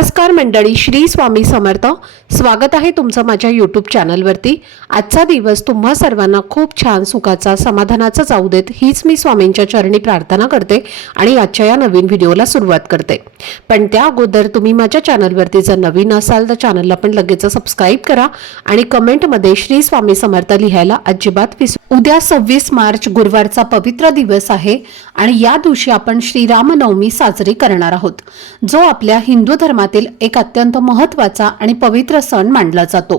नमस्कार मंडळी, श्री स्वामी समर्थ. स्वागत आहे तुमचं माझ्या यूट्यूब चॅनलवरती. आजचा दिवस तुम्हा सर्वांना खूप छान, सुखाचा, समाधानाचा जाऊ देत हीच मी स्वामींच्या चरणी प्रार्थना करते आणि आजच्या या नवीन व्हिडिओला सुरुवात करते. पण त्या अगोदर तुम्ही माझ्या चॅनलवरती जर नवीन असाल तर चॅनलला पण लगेच सबस्क्राईब करा आणि कमेंटमध्ये श्री स्वामी समर्थ लिहायला अजिबात विसरू. उद्या 26 मार्च गुरुवारचा पवित्र दिवस आहे आणि या दिवशी आपण श्रीरामनवमी साजरी करणार आहोत, जो आपल्या हिंदू धर्मातील एक अत्यंत महत्त्वाचा आणि पवित्र सण मानला जातो.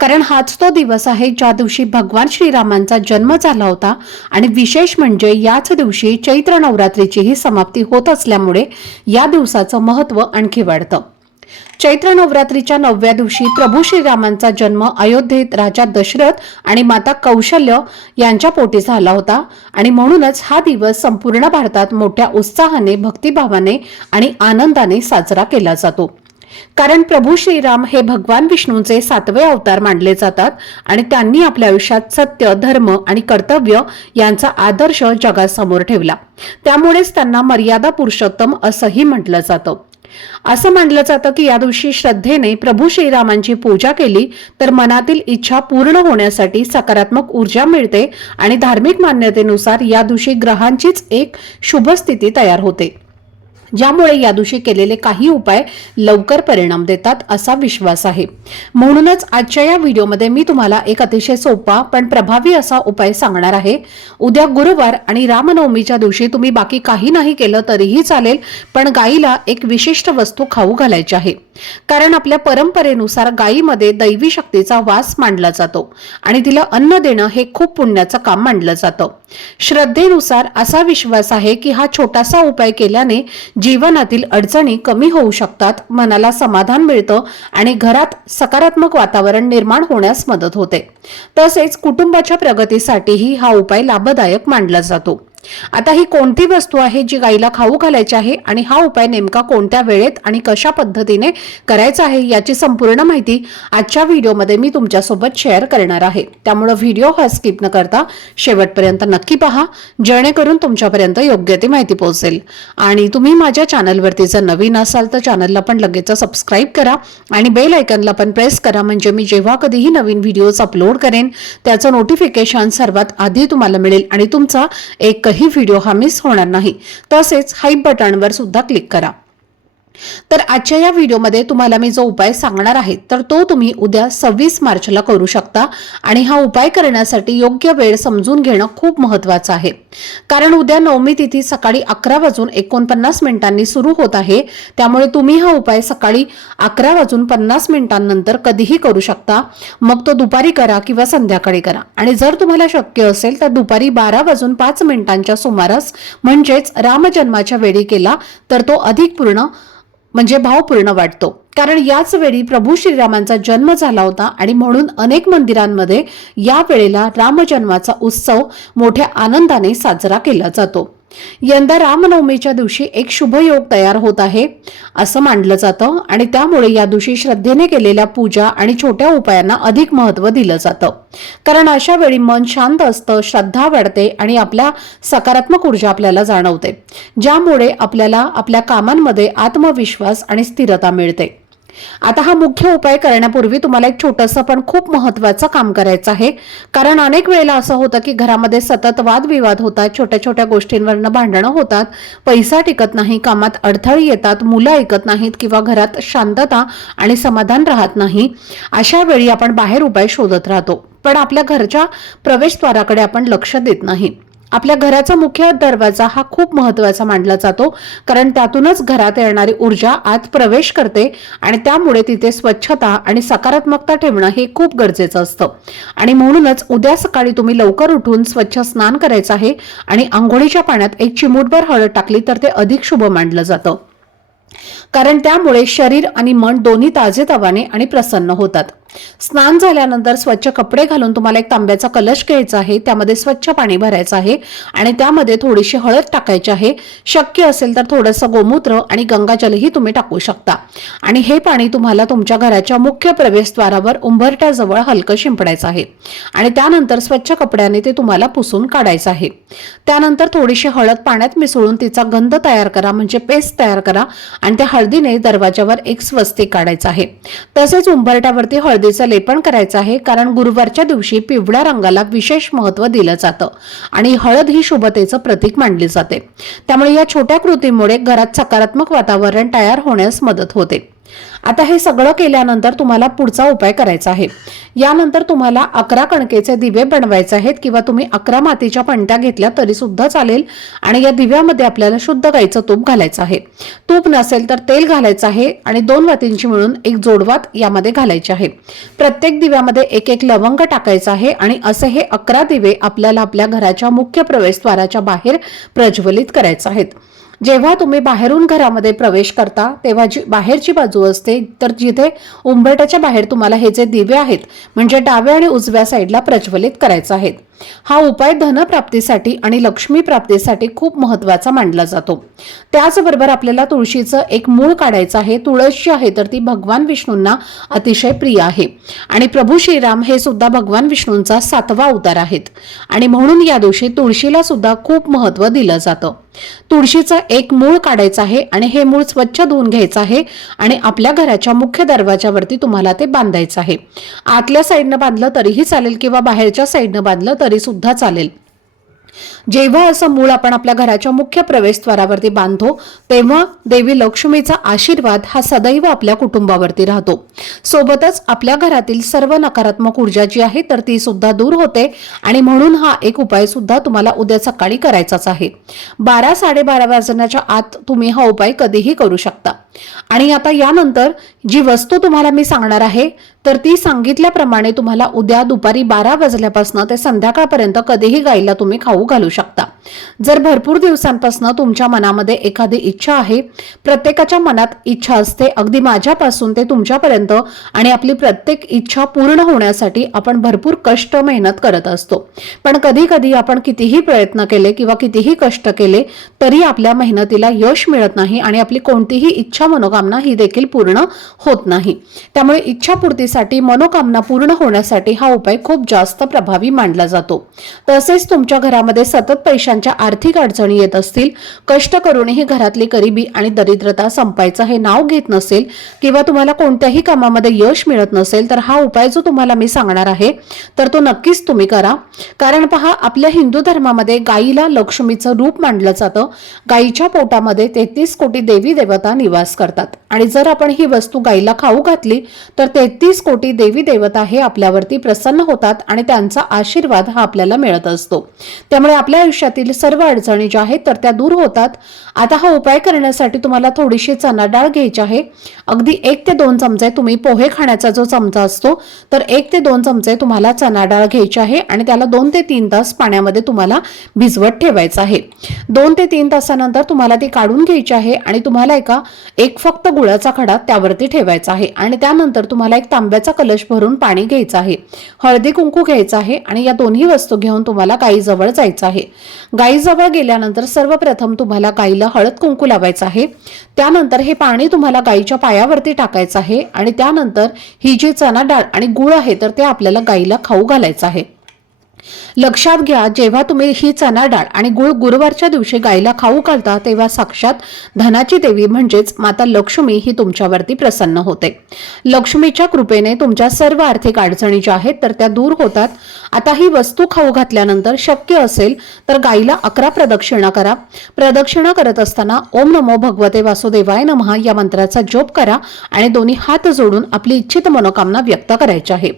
कारण हाच तो दिवस आहे ज्या दिवशी भगवान श्रीरामांचा जन्म झाला होता आणि विशेष म्हणजे याच दिवशी चैत्र नवरात्रीचीही समाप्ती होत असल्यामुळे या दिवसाचं महत्त्व आणखी वाढतं. चैत्र नवरात्रीच्या 9व्या दिवशी प्रभू श्रीरामांचा जन्म अयोध्येत राजा दशरथ आणि माता कौशल्य यांच्या पोटी झाला होता आणि म्हणूनच हा दिवस संपूर्ण भारतात मोठ्या उत्साहाने, भक्तिभावाने आणि आनंदाने साजरा केला जातो. कारण प्रभू श्रीराम हे भगवान विष्णूंचे 7वे अवतार मानले जातात आणि त्यांनी आपल्या आयुष्यात सत्य, धर्म आणि कर्तव्य यांचा आदर्श जगासमोर ठेवला. त्यामुळेच त्यांना मर्यादा पुरुषोत्तम असंही म्हटलं जातं. असं मानलं जातं की या दिवशी श्रद्धेने प्रभू श्रीरामांची पूजा केली तर मनातील इच्छा पूर्ण होण्यासाठी सकारात्मक ऊर्जा मिळते आणि धार्मिक मान्यतेनुसार या दिवशी ग्रहांचीच एक शुभ स्थिती तयार होते, ज्यामुळे या दिवशी केलेले काही उपाय लवकर परिणाम देतात असा विश्वास आहे. म्हणूनच आजच्या या व्हिडिओमध्ये मी तुम्हाला एक अतिशय सोपा पण प्रभावी असा उपाय सांगणार आहे. उद्या गुरुवार आणि रामनवमीच्या दिवशी तुम्ही बाकी काही नाही केलं तरीही चालेल, पण गाईला एक विशिष्ट वस्तू खाऊ घालायची आहे. कारण आपल्या परंपरेनुसार गायीमध्ये दैवी शक्तीचा वास मानला जातो आणि तिला अन्न देणं हे खूप पुण्याचं काम मानलं जातं. श्रद्धेनुसार असा विश्वास आहे की हा छोटासा उपाय केल्याने जीवनातील अडचणी कमी होऊ शकतात, मनाला समाधान मिळतं आणि घरात सकारात्मक वातावरण निर्माण होण्यास मदत होते. तसेच कुटुंबाच्या प्रगतीसाठीही हा उपाय लाभदायक मानला जातो. आता ही कोणती वस्तू आहे जी गाईला खाऊ घालायची आहे आणि हा उपाय नेमका कोणत्या वेळेत आणि कशा पद्धतीने करायचा आहे याची संपूर्ण माहिती आजच्या व्हिडिओमध्ये मी तुमच्यासोबत शेअर करणार आहे. त्यामुळे व्हिडिओ हा स्किप न करता शेवटपर्यंत नक्की पहा, जेणेकरून तुमच्यापर्यंत योग्य ती माहिती पोहोचेल. आणि तुम्ही माझ्या चॅनलवरती जर नवीन असाल तर चॅनलला पण लगेच सबस्क्राईब करा आणि बेल आयकॉनला पण प्रेस करा, म्हणजे मी जेव्हा कधीही नवीन व्हिडिओज अपलोड करेन त्याचं नोटिफिकेशन सर्वात आधी तुम्हाला मिळेल आणि तुमचा एक ही व्हिडिओ हा मिस होणार नाही. तसेच हाईप बटनवर सुद्धा क्लिक करा. तर आजच्या या व्हिडिओमध्ये तुम्हाला मी जो उपाय सांगणार आहे तर तो तुम्ही उद्या 26 मार्चला करू शकता आणि हा उपाय करण्यासाठी योग्य वेळ समजून घेणं खूप महत्त्वाचं आहे. कारण उद्या नवमी तिथी सकाळी 11:49 सुरू होत आहे. त्यामुळे तुम्ही हा उपाय सकाळी 11:50 कधीही करू शकता. मग तो दुपारी करा किंवा संध्याकाळी करा आणि जर तुम्हाला शक्य असेल तर दुपारी 12:05 सुमारास म्हणजेच रामजन्माच्या वेळी केला तर तो अधिक पूर्ण म्हणजे भावपूर्ण वाटतो. कारण याच वेळी प्रभू श्रीरामांचा जन्म झाला होता आणि म्हणून अनेक मंदिरांमध्ये या वेळेला रामजन्माचा उत्सव मोठ्या आनंदाने साजरा केला जातो. यंदा रामनवमीच्या दिवशी एक शुभ योग तयार होत आहे असं मानलं जातं आणि त्यामुळे या दिवशी श्रद्धेने केलेल्या पूजा आणि छोट्या उपायांना अधिक महत्त्व दिलं जातं. कारण अशा वेळी मन शांत असतं, श्रद्धा वाढते आणि आपल्या सकारात्मक ऊर्जा आपल्याला जाणवते, ज्यामुळे आपल्याला आपल्या कामांमध्ये आत्मविश्वास आणि स्थिरता मिळते. आता हा मुख्य उपाय करण्यापूर्वी तुम्हाला एक छोटंसं पण खूप महत्त्वाचं काम करायचं आहे. कारण अनेक वेळेला असं होतं की घरामध्ये सतत वादविवाद होतात, छोट्या छोट्या गोष्टींवरनं भांडणं होतात, पैसा टिकत नाही, कामात अडथळे येतात, मुलं ऐकत नाहीत किंवा घरात शांतता आणि समाधान राहत नाही. अशा वेळी आपण बाहेर उपाय शोधत राहतो, पण आपल्या घरच्या प्रवेशद्वाराकडे आपण लक्ष देत नाही. आपल्या घराचा मुख्य दरवाजा हा खूप महत्त्वाचा मानला जातो, कारण त्यातूनच घरात येणारी ऊर्जा आत प्रवेश करते आणि त्यामुळे तिथे स्वच्छता आणि सकारात्मकता ठेवणं हे खूप गरजेचं असतं. आणि म्हणूनच उद्या सकाळी तुम्ही लवकर उठून स्वच्छ स्नान करायचं आहे आणि अंघोळीच्या पाण्यात एक चिमूटभर हळद टाकली तर ते अधिक शुभ मानलं जातं. कारण त्यामुळे शरीर आणि मन दोन्ही ताजेतवाने आणि प्रसन्न होतात. स्नान झाल्यानंतर स्वच्छ कपडे घालून तुम्हाला एक तांब्याचा कलश घ्यायचा आहे, त्यामध्ये स्वच्छ पाणी भरायचं आहे आणि त्यामध्ये थोडीशी हळद टाकायची आहे. शक्य असेल तर थोडंसं गोमूत्र आणि गंगाजलही तुम्ही टाकू शकता आणि हे पाणी तुम्हाला तुमच्या घराच्या मुख्य प्रवेशद्वारावर उंबरठ्याजवळ हलकं शिंपडायचं आहे आणि त्यानंतर स्वच्छ कपड्याने ते तुम्हाला पुसून काढायचं आहे. त्यानंतर थोडीशी हळद पाण्यात मिसळून तिचा गंध तयार करा, म्हणजे पेस्ट तयार करा आणि त्या हळदीने दरवाजावर एक स्वस्तिक काढायचं आहे. तसेच उंबरठ्यावरती हळदीचं लेपन करायचं आहे, कारण गुरुवारच्या दिवशी पिवळ्या रंगाला विशेष महत्त्व दिलं जातं आणि हळद ही शुभतेचं प्रतीक मानली जाते. त्यामुळे या छोट्या कृतीमुळे घरात सकारात्मक वातावरण तयार होण्यास मदत होते. आता हे सगळं केल्यानंतर तुम्हाला पुढचा उपाय करायचा आहे. यानंतर तुम्हाला 11 कणकेचे दिवे बनवायचे आहेत किंवा तुम्ही 11 मातीच्या पणत्या घेतल्या तरी सुद्धा चालेल आणि या दिव्यामध्ये आपल्याला शुद्ध गाईचं तूप घालायचं आहे. तूप नसेल तर तेल घालायचं आहे आणि 2 वातींची मिळून एक जोडवात यामध्ये घालायचे आहे. प्रत्येक दिव्यामध्ये एक एक लवंग टाकायचं आहे आणि असे हे 11 दिवे आपल्याला आपल्या घराच्या मुख्य प्रवेशद्वाराच्या बाहेर प्रज्वलित करायचे आहेत. जेव्हा तुम्ही बाहेरून घरामध्ये प्रवेश करता तेव्हा जी बाहेरची बाजू असते, तर जिथे उंबरठ्याच्या बाहेर तुम्हाला हे जे दिवे आहेत म्हणजे डाव्या आणि उजव्या साईडला प्रज्वलित करायचे आहेत. हा उपाय धनप्राप्तीसाठी आणि लक्ष्मी प्राप्तीसाठी खूप महत्त्वाचा मानला जातो. त्याचबरोबर आपल्याला तुळशीचं एक मूळ काढायचं आहे. तुळस जी आहे तर ती भगवान विष्णूंना अतिशय प्रिय आहे आणि प्रभू श्रीराम हे सुद्धा भगवान विष्णूंचा 7वा अवतार आहेत आणि म्हणून या दिवशी तुळशीला सुद्धा खूप महत्त्व दिलं जातं. तुळशीचं एक मूळ काढायचं आहे आणि हे मूळ स्वच्छ धुवून घ्यायचं आहे आणि आपल्या घराच्या मुख्य दरवाजावरती तुम्हाला ते बांधायचं आहे. आतल्या साईडनं बांधलं तरीही चालेल किंवा बाहेरच्या साईडनं बांधलं तरी सुद्धा चालेल. जेव्हा असं मूळ आपण आपल्या घराच्या मुख्य प्रवेशद्वारावरती बांधतो तेव्हा देवी लक्ष्मीचा आशीर्वाद हा सदैव आपल्या कुटुंबावरती राहतो. सोबतच आपल्या घरातील सर्व नकारात्मक ऊर्जा जी आहे तर ती सुद्धा दूर होते आणि म्हणून हा एक उपाय सुद्धा तुम्हाला उद्या सकाळी करायचाच आहे. 12-12:30 वाजण्याच्या आत तुम्ही हा उपाय कधीही करू शकता. आणि आता यानंतर जी वस्तू तुम्हाला मी सांगणार आहे तर ती सांगितल्याप्रमाणे तुम्हाला उद्या दुपारी 12 वाजल्यापासून ते संध्याकाळपर्यंत कधीही गाईला तुम्ही खाऊ घालू शकता. जर भरपूर दिवसांपासून तुमच्या मनामध्ये एखादी इच्छा आहे, प्रत्येकाच्या मनात इच्छा असते, अगदी माझ्यापासून ते तुमच्यापर्यंत, आणि आपली प्रत्येक इच्छा पूर्ण होण्यासाठी आपण भरपूर कष्ट मेहनत करत असतो. पण कधी कधी आपण कितीही प्रयत्न केले किंवा कितीही कष्ट केले तरी आपल्या मेहनतीला यश मिळत नाही आणि आपली कोणतीही इच्छा मनोकामना ही देखील पूर्ण होत नाही. त्यामुळे इच्छापूर्तीसाठी, मनोकामना पूर्ण होण्यासाठी हा उपाय खूप जास्त प्रभावी मानला जातो. तसेच तुमच्या घरामध्ये सतत पैशांच्या आर्थिक अडचणी येत असतील, कष्ट करूनही घरातली गरिबी आणि दरिद्रता संपायचं हे नाव घेत नसेल किंवा तुम्हाला कोणत्याही कामामध्ये यश मिळत नसेल तर हा उपाय जो तुम्हाला मी सांगणार आहे तर तो नक्कीच तुम्ही करा. कारण पहा, आपल्या हिंदू धर्मामध्ये गाईला लक्ष्मीचं रूप मानलं जातं. गाईच्या पोटामध्ये 33 कोटी देवी देवता निवास करतात आणि जर आपण ही वस्तू गाईला खाऊ घातली तर 33 कोटी देवी देवता हे आपल्यावरती प्रसन्न होतात आणि त्यांचा आशीर्वाद हा आपल्याला मिळत असतो. त्यामुळे आपल्या आयुष्यातील सर्व अडचणी ज्या आहेत तर त्या दूर होतात. आता हा उपाय करण्यासाठी तुम्हाला थोडीशी चणा डाळ घ्यायची आहे. अगदी 1 ते 2 चमचे, तुम्ही पोहे खाण्याचा जो चमचा असतो तर 1 ते 2 चमचे तुम्हाला चणा डाळ घ्यायची आहे आणि त्याला 2 ते 3 तास पाण्यामध्ये तुम्हाला भिजवत ठेवायचं आहे. 2 ते 3 तासानंतर तुम्हाला ती काढून घ्यायची आहे आणि तुम्हाला एक फक्त गुळाचा खडा त्यावरती ठेवायचा आहे आणि त्यानंतर तुम्हाला एक तांब्याचा कलश भरून पाणी घ्यायचं आहे, हळदी कुंकू घ्यायचं आहे आणि या दोन्ही वस्तू घेऊन तुम्हाला गाईजवळ जायचं आहे. गाईजवळ गेल्यानंतर सर्वप्रथम तुम्हाला गाईला हळद कुंकू लावायचं आहे. त्यानंतर हे पाणी तुम्हाला गाईच्या पायावरती टाकायचं आहे आणि त्यानंतर ही जी चणा डाळ आणि गुळ आहे तर ते आपल्याला गाईला खाऊ घालायचं आहे. लक्षात घ्या, जेव्हा तुम्ही ही चणा डाळ आणि गुळ गुरुवारच्या दिवशी गाईला खाऊ घालता तेव्हा साक्षात धनाची देवी म्हणजेच माता लक्ष्मी ही तुमच्यावरती प्रसन्न होते. लक्ष्मीच्या कृपेने तुमच्या सर्व आर्थिक अडचणी ज्या आहेत तर त्या दूर होतात. आता ही वस्तू खाऊ घातल्यानंतर शक्य असेल तर गाईला 11 प्रदक्षिणा करा. प्रदक्षिणा करत असताना ओम नमो भगवते वासुदेवाय नमः या मंत्राचा जप करा आणि दोन्ही हात जोडून आपली इच्छित मनोकामना व्यक्त करायची आहे.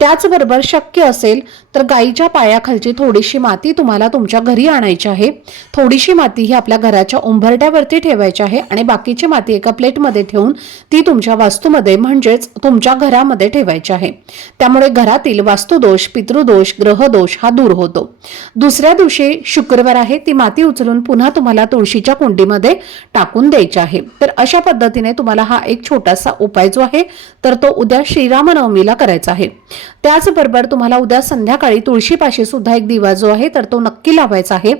त्याचबरोबर शक्य असेल तर गाईच्या तुळशीच्या पायाखालची थोडीशी माती तुम्हाला तुमच्या घरी आणायची आहे। थोडीशी माती ही आपल्या घराच्या उंबरठ्यावरती ठेवायची आहे आणि बाकीची माती एका प्लेटमध्ये ठेवून ती तुमच्या वास्तूमध्ये म्हणजेच तुमच्या घरामध्ये ठेवायची आहे। त्यामुळे घरातील वास्तुदोष, पितृदोष, ग्रहदोष हा दूर होतो। दुसऱ्या दिवशी शुक्रवार आहे, ती माती उचलून पुन्हा तुम्हाला तुळशीच्या कुंडीमध्ये टाकून द्यायची आहे। तर अशा पद्धतीने तुम्हाला हा एक छोटासा उपाय जो आहे तर तो उद्या श्रीरामनवमीला करायचा आहे। त्याचबरोबर तुम्हाला उद्या संध्याकाळी तुळशीपाशी सुद्धा एक दिवा जो आहे तर तो नक्की लावायचा आहे।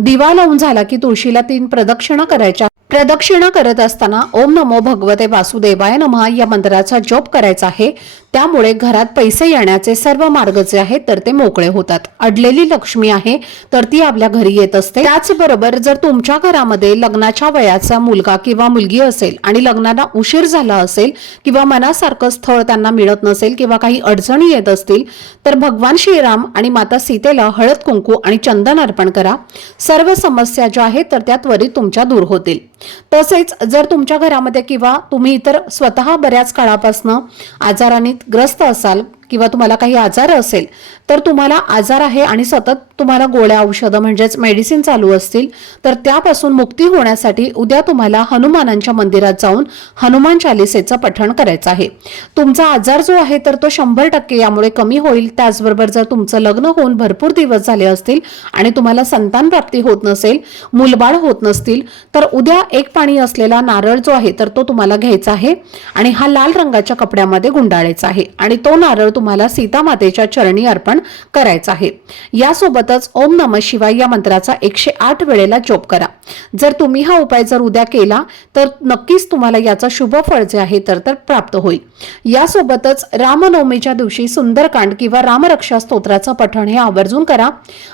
दिवा लावून झाला की तुळशीला 3 प्रदक्षिणा करायच्या। प्रदक्षिणा करत असताना ओम नमो भगवते वासुदेवाय नमः या मंत्राचा जप करायचा आहे। त्यामुळे घरात पैसे येण्याचे सर्व मार्ग जे आहेत तर ते मोकळे होतात। अडलेली लक्ष्मी आहे तर ती आपल्या घरी येत असते। त्याचबरोबर जर तुमच्या घरामध्ये लग्नाच्या वयाचा मुलगा किंवा मुलगी असेल आणि लग्नाला उशीर झाला असेल किंवा मनासारखं स्थळ त्यांना मिळत नसेल किंवा काही अडचणी येत असतील तर भगवान श्रीराम आणि माता सीतेला हळद कुंकू आणि चंदन अर्पण करा। सर्व समस्या ज्या आहेत तर त्या त्वरित तुमच्या दूर होतील। तसेच जर तुमच्या घरामध्ये किंवा तुम्ही इतर स्वतः बऱ्याच काळापासून आजाराने ग्रस्त असाल किंवा तुम्हाला काही आजार असेल तर तुम्हाला आजार आहे आणि सतत तुम्हाला गोळ्या औषधं म्हणजेच मेडिसिन चालू असतील तर त्यापासून मुक्ती होण्यासाठी उद्या तुम्हाला हनुमानांच्या मंदिरात जाऊन हनुमान चालीसेचं पठण करायचं आहे। तुमचा आजार जो आहे तर तो 100% यामुळे कमी होईल। त्याचबरोबर जर तुमचं लग्न होऊन भरपूर दिवस झाले असतील आणि तुम्हाला संतान प्राप्ती होत नसेल, मूलबाळ होत नसतील तर उद्या एक पाणी असलेला नारळ जो आहे तर तो तुम्हाला घ्यायचा आहे आणि हा लाल रंगाच्या कपड्यामध्ये गुंडाळायचा आहे आणि तो नारळ तुम्हाला सीता मातेच्या चरणी अर्पण करायचा आहे। यासोबतच ओम नमः शिवाय या मंत्राचा 108 वेळेला जप करा। जर तुम्ही हा उपाय जर उद्या केला तर नक्कीच तुम्हाला याचा शुभ फळ जे आहे तर प्राप्त होईल। यासोबतच रामनवमीच्या दिवशी सुंदरकांड किंवा रामरक्षा स्तोत्राचं पठण हे आवर्जून करा।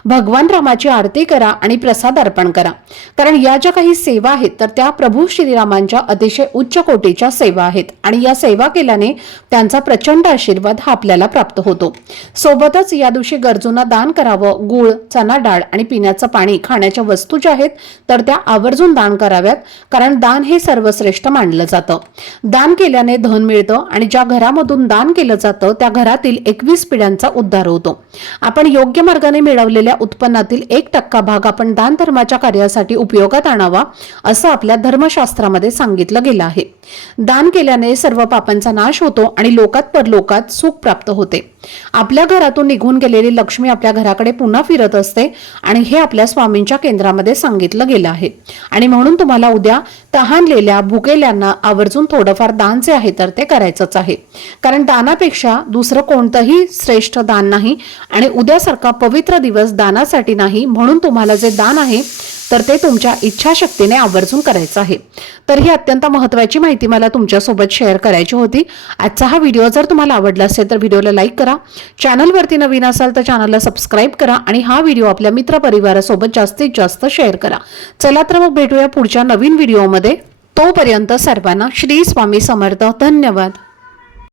भगवान रामाची आरती करा आणि प्रसाद अर्पण करा, कारण या ज्या काही सेवा आहेत तर त्या प्रभू श्रीरामांच्या अतिशय उच्च कोटीच्या सेवा आहेत आणि या सेवा केल्याने त्यांचा प्रचंड आशीर्वाद हा आपल्याला प्राप्त होतो। सोबतच या दिवशी गरजूंना दान करावं। गूळ, चना डाळ आणि पिण्याचं पाणी, खाण्याच्या वस्तू ज्या आहेत तर त्या आवर्जून दान कराव्यात, कारण दान हे सर्वश्रेष्ठ मानलं जातं। दान केल्याने धन मिळतं आणि ज्या घरामधून दान केलं जातं त्या घरातील 21 पिढ्यांचा उद्धार होतो। आपण योग्य मार्गाने मिळवलेल्या उत्पन्नातील 1% भाग आपण दान धर्माच्या कार्यासाठी उपयोगात आणावा असं आपल्या धर्मशास्त्रामध्ये सांगितलं गेलं आहे। दान केल्याने सर्व पापांचा नाश होतो आणि लोकात परलोकात सुख प्राप्त होते। आपल्या घरातून निघून गेलेली लक्ष्मी आपल्या घराकडे पुन्हा फिरत असते आणि हे आपल्या स्वामींच्या केंद्रामध्ये सांगितलं गेलं आहे। आणि म्हणून तुम्हाला उद्या तहानलेल्या भुकेल्यांना आवर्जून थोडंफार दान जे आहे तर ते करायचंच आहे, कारण दानापेक्षा दुसरं कोणतंही श्रेष्ठ दान नाही आणि उद्यासारखा पवित्र दिवस दानासाठी नाही। म्हणून तुम्हाला जे दान आहे तर ते तुमच्या इच्छाशक्तीने आवर्जून करायचं आहे। तर ही अत्यंत महत्त्वाची माहिती मला तुमच्यासोबत शेअर करायची होती। आजचा हा व्हिडिओ जर तुम्हाला आवडला असेल तर व्हिडिओला लाईक करा, चॅनलवरती नवीन असाल तर चॅनलला सबस्क्राईब करा आणि हा व्हिडिओ आपल्या मित्रपरिवारासोबत जास्तीत जास्त शेअर करा। चला तर मग भेटूया पुढच्या नवीन व्हिडिओमध्ये। तोपर्यंत सर्वांना श्री स्वामी समर्थ। धन्यवाद।